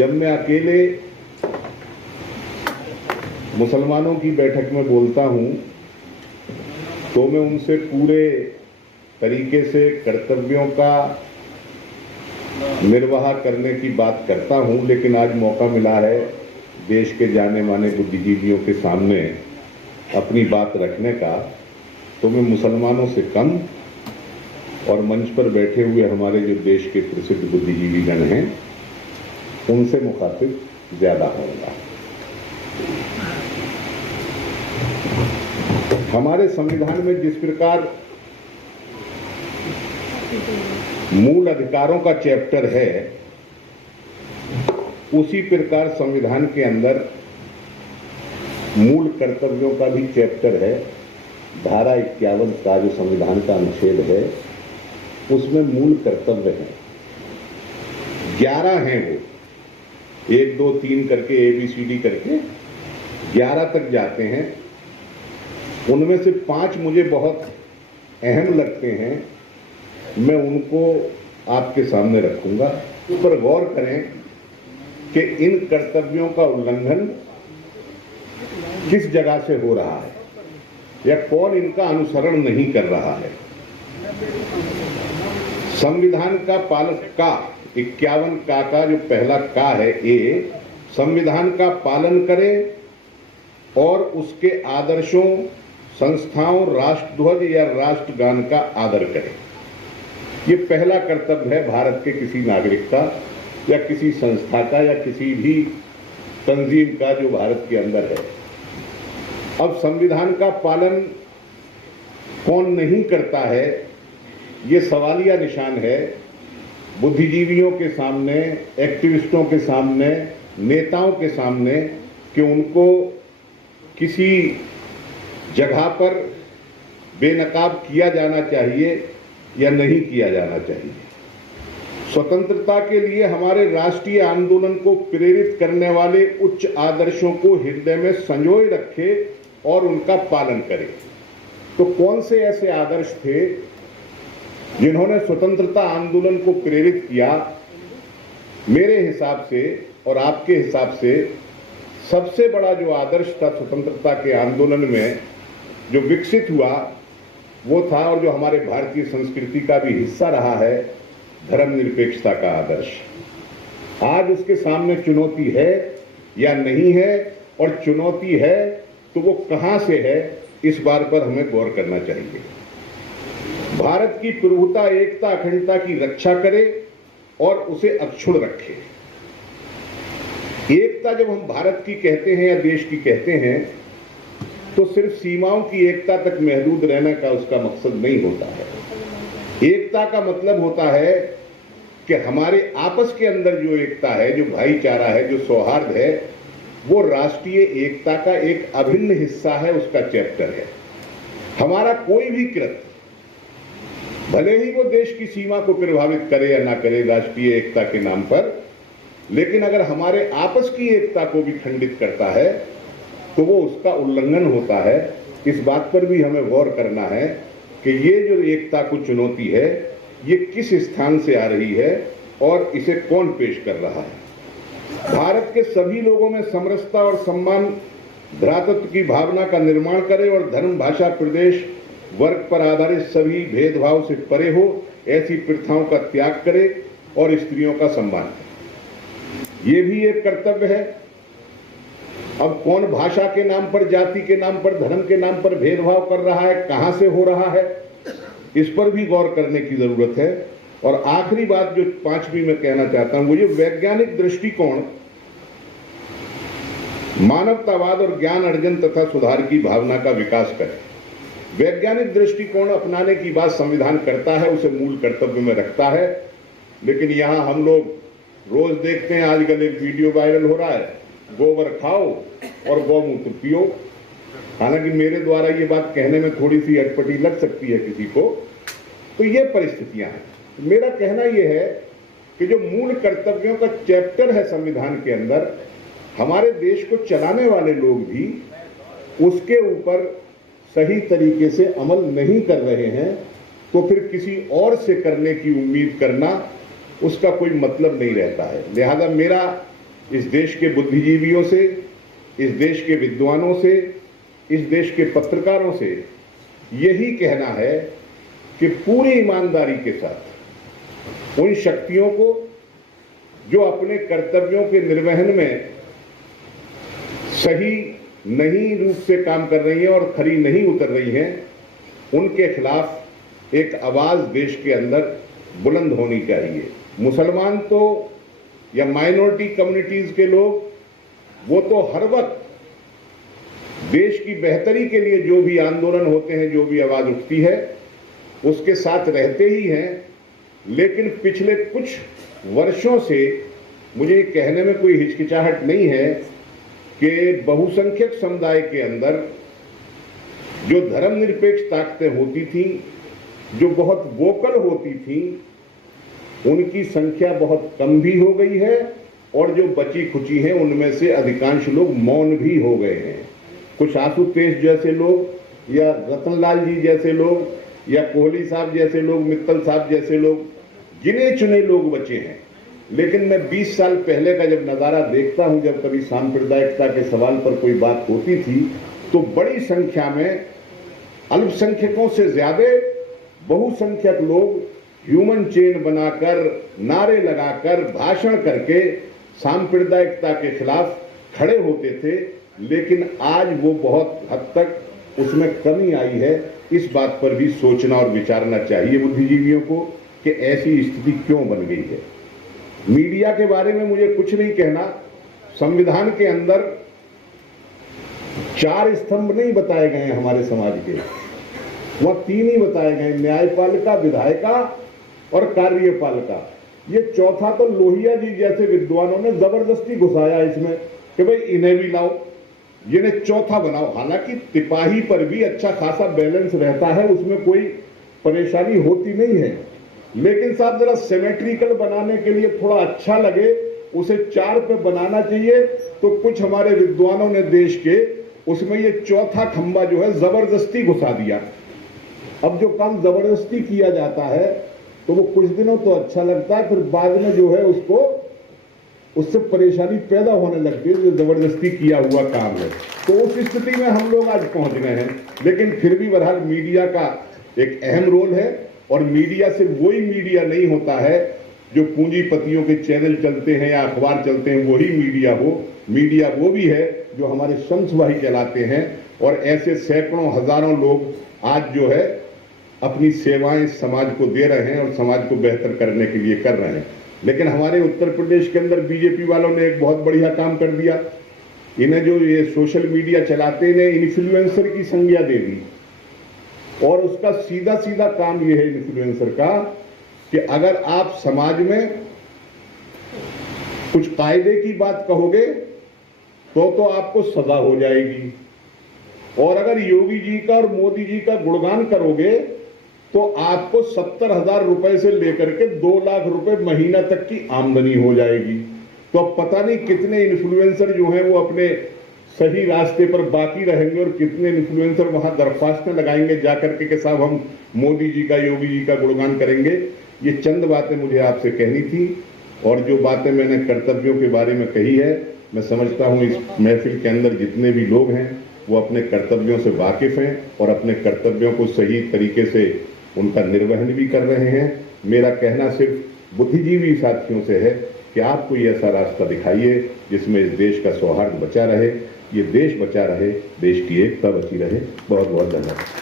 जब मैं अकेले मुसलमानों की बैठक में बोलता हूं तो मैं उनसे पूरे तरीके से कर्तव्यों का निर्वाह करने की बात करता हूं, लेकिन आज मौका मिला है देश के जाने माने बुद्धिजीवियों के सामने अपनी बात रखने का, तो मैं मुसलमानों से कम और मंच पर बैठे हुए हमारे जो देश के प्रसिद्ध बुद्धिजीवीगण हैं उनसे मुखातिब ज्यादा होगा। हमारे संविधान में जिस प्रकार मूल अधिकारों का चैप्टर है, उसी प्रकार संविधान के अंदर मूल कर्तव्यों का भी चैप्टर है। धारा 51 का जो संविधान का अनुच्छेद है उसमें मूल कर्तव्य हैं, 11 हैं, वो 1 2 3 करके ABCD करके 11 तक जाते हैं। उनमें से 5 मुझे बहुत अहम लगते हैं, मैं उनको आपके सामने रखूंगा। उस पर गौर करें कि इन कर्तव्यों का उल्लंघन किस जगह से हो रहा है या कौन इनका अनुसरण नहीं कर रहा है। संविधान का पालन का 51 का जो पहला का है, ए, संविधान का पालन करे और उसके आदर्शों, संस्थाओं, राष्ट्रध्वज या राष्ट्रगान का आदर करे। ये पहला कर्तव्य है भारत के किसी नागरिक का या किसी संस्था का या किसी भी तंजीम का जो भारत के अंदर है। अब संविधान का पालन कौन नहीं करता है, ये सवालिया निशान है बुद्धिजीवियों के सामने, एक्टिविस्टों के सामने, नेताओं के सामने, कि उनको किसी जगह पर बेनकाब किया जाना चाहिए या नहीं किया जाना चाहिए। स्वतंत्रता के लिए हमारे राष्ट्रीय आंदोलन को प्रेरित करने वाले उच्च आदर्शों को हृदय में संजोए रखे और उनका पालन करे। तो कौन से ऐसे आदर्श थे जिन्होंने स्वतंत्रता आंदोलन को प्रेरित किया? मेरे हिसाब से और आपके हिसाब से सबसे बड़ा जो आदर्श था स्वतंत्रता के आंदोलन में जो विकसित हुआ वो था, और जो हमारे भारतीय संस्कृति का भी हिस्सा रहा है, धर्मनिरपेक्षता का आदर्श। आज उसके सामने चुनौती है या नहीं है, और चुनौती है तो वो कहां से है, इस बात पर हमें गौर करना चाहिए। भारत की प्रभुता, एकता, अखंडता की रक्षा करे और उसे अक्षुण्ण रखे। एकता जब हम भारत की कहते हैं या देश की कहते हैं तो सिर्फ सीमाओं की एकता तक महदूद रहने का उसका मकसद नहीं होता है। एकता का मतलब होता है कि हमारे आपस के अंदर जो एकता है, जो भाईचारा है, जो सौहार्द है, वो राष्ट्रीय एकता का एक अभिन्न हिस्सा है, उसका चैप्टर है। हमारा कोई भी कृत्य भले ही वो देश की सीमा को प्रभावित करे या ना करे राष्ट्रीय एकता के नाम पर, लेकिन अगर हमारे आपस की एकता को भी खंडित करता है तो वो उसका उल्लंघन होता है। इस बात पर भी हमें गौर करना है कि ये जो एकता को चुनौती है ये किस स्थान से आ रही है और इसे कौन पेश कर रहा है। भारत के सभी लोगों में समरसता और सम्मान, भ्रातृत्व की भावना का निर्माण करे और धर्म, भाषा, प्रदेश, वर्ग पर आधारित सभी भेदभाव से परे हो, ऐसी प्रथाओं का त्याग करे और स्त्रियों का सम्मान करे। ये भी एक कर्तव्य है। अब कौन भाषा के नाम पर, जाति के नाम पर, धर्म के नाम पर भेदभाव कर रहा है, कहां से हो रहा है, इस पर भी गौर करने की जरूरत है। और आखिरी बात जो 5वीं में कहना चाहता हूं, वो ये वैज्ञानिक दृष्टिकोण मानवतावाद और ज्ञान अर्जन तथा सुधार की भावना का विकास करे। वैज्ञानिक दृष्टिकोण अपनाने की बात संविधान करता है, उसे मूल कर्तव्य में रखता है, लेकिन यहां हम लोग रोज देखते हैं, आजकल एक वीडियो वायरल हो रहा है, गोबर खाओ और गौमूत्र पियो। हालांकि मेरे द्वारा ये बात कहने में थोड़ी सी अटपटी लग सकती है किसी को, तो ये परिस्थितियां हैं। मेरा कहना यह है कि जो मूल कर्तव्यों का चैप्टर है संविधान के अंदर, हमारे देश को चलाने वाले लोग भी उसके ऊपर सही तरीके से अमल नहीं कर रहे हैं, तो फिर किसी और से करने की उम्मीद करना उसका कोई मतलब नहीं रहता है। लिहाजा मेरा इस देश के बुद्धिजीवियों से, इस देश के विद्वानों से, इस देश के पत्रकारों से यही कहना है कि पूरी ईमानदारी के साथ उन शक्तियों को जो अपने कर्तव्यों के निर्वहन में सही नहीं रूप से काम कर रही हैं और खरी नहीं उतर रही हैं, उनके खिलाफ एक आवाज देश के अंदर बुलंद होनी चाहिए। मुसलमान तो या माइनॉरिटी कम्युनिटीज के लोग वो तो हर वक्त देश की बेहतरी के लिए जो भी आंदोलन होते हैं, जो भी आवाज उठती है, उसके साथ रहते ही हैं। लेकिन पिछले कुछ वर्षों से मुझे ये कहने में कोई हिचकिचाहट नहीं है कि बहुसंख्यक समुदाय के अंदर जो धर्मनिरपेक्ष ताकतें होती थीं, जो बहुत वोकल होती थीं, उनकी संख्या बहुत कम भी हो गई है और जो बची खुची हैं उनमें से अधिकांश लोग मौन भी हो गए हैं। कुछ आशुतोष जैसे लोग या रतनलाल जी जैसे लोग या कोहली साहब जैसे लोग, मित्तल साहब जैसे लोग, गिने चुने लोग बचे हैं। लेकिन मैं 20 साल पहले का जब नज़ारा देखता हूं, जब कभी सांप्रदायिकता के सवाल पर कोई बात होती थी, तो बड़ी संख्या में अल्पसंख्यकों से ज्यादा बहुसंख्यक लोग ह्यूमन चेन बनाकर, नारे लगाकर, भाषण करके सांप्रदायिकता के खिलाफ खड़े होते थे। लेकिन आज वो बहुत हद तक उसमें कमी आई है। इस बात पर भी सोचना और विचारना चाहिए बुद्धिजीवियों को कि ऐसी स्थिति क्यों बन गई है। मीडिया के बारे में मुझे कुछ नहीं कहना। संविधान के अंदर 4 स्तंभ नहीं बताए गए हैं हमारे समाज के, वह 3 ही बताए गए, न्यायपालिका, विधायिका और कार्यपालिका। ये चौथा तो लोहिया जी जैसे विद्वानों ने जबरदस्ती घुसाया इसमें कि भाई इन्हें भी लाओ, इन्हें चौथा बनाओ। हालांकि सिपाही पर भी अच्छा खासा बैलेंस रहता है, उसमें कोई परेशानी होती नहीं है। लेकिन साहब जरा सिमेट्रिकल बनाने के लिए थोड़ा अच्छा लगे, उसे 4 पे बनाना चाहिए। तो कुछ हमारे विद्वानों ने देश के उसमें ये चौथा खंबा जो है जबरदस्ती घुसा दिया। अब जो काम जबरदस्ती किया जाता है तो वो कुछ दिनों तो अच्छा लगता है, फिर बाद में जो है उससे परेशानी पैदा होने लगती है, जो जबरदस्ती किया हुआ काम है। तो उस स्थिति में हम लोग आज पहुंच गए हैं। लेकिन फिर भी बहरहाल मीडिया का एक अहम रोल है और मीडिया से वही मीडिया नहीं होता है जो पूंजीपतियों के चैनल चलते हैं या अखबार चलते हैं वही मीडिया हो। मीडिया वो भी है जो हमारे शम्स भाई कहलाते हैं और ऐसे सैकड़ों हजारों लोग आज जो है अपनी सेवाएं समाज को दे रहे हैं और समाज को बेहतर करने के लिए कर रहे हैं। लेकिन हमारे उत्तर प्रदेश के अंदर बीजेपी वालों ने एक बहुत बढ़िया काम कर दिया। इन्हें जो ये सोशल मीडिया चलाते हैं इन्फ्लुएंसर की संज्ञा दे दी और उसका सीधा सीधा काम ये है इन्फ्लुएंसर का कि अगर आप समाज में कुछ कायदे की बात कहोगे तो आपको सजा हो जाएगी, और अगर योगी जी का और मोदी जी का गुणगान करोगे तो आपको 70,000 रुपए से लेकर के 2 लाख रुपए महीना तक की आमदनी हो जाएगी। तो अब पता नहीं कितने इन्फ्लुएंसर जो हैं वो अपने सही रास्ते पर बाकी रहेंगे और कितने इन्फ्लुएंसर वहां दरख्वास्तें लगाएंगे जाकर के साहब हम मोदी जी का, योगी जी का गुणगान करेंगे। ये चंद बातें मुझे आपसे कहनी थी और जो बातें मैंने कर्तव्यों के बारे में कही है, मैं समझता हूं इस महफिल के अंदर जितने भी लोग हैं वो अपने कर्तव्यों से वाकिफ हैं और अपने कर्तव्यों को सही तरीके से उनका निर्वहन भी कर रहे हैं। मेरा कहना सिर्फ बुद्धिजीवी साथियों से है कि आप कोई ऐसा रास्ता दिखाइए जिसमें इस देश का सौहार्द बचा रहे, ये देश बचा रहे, देश की एकता बची रहे। बहुत बहुत धन्यवाद।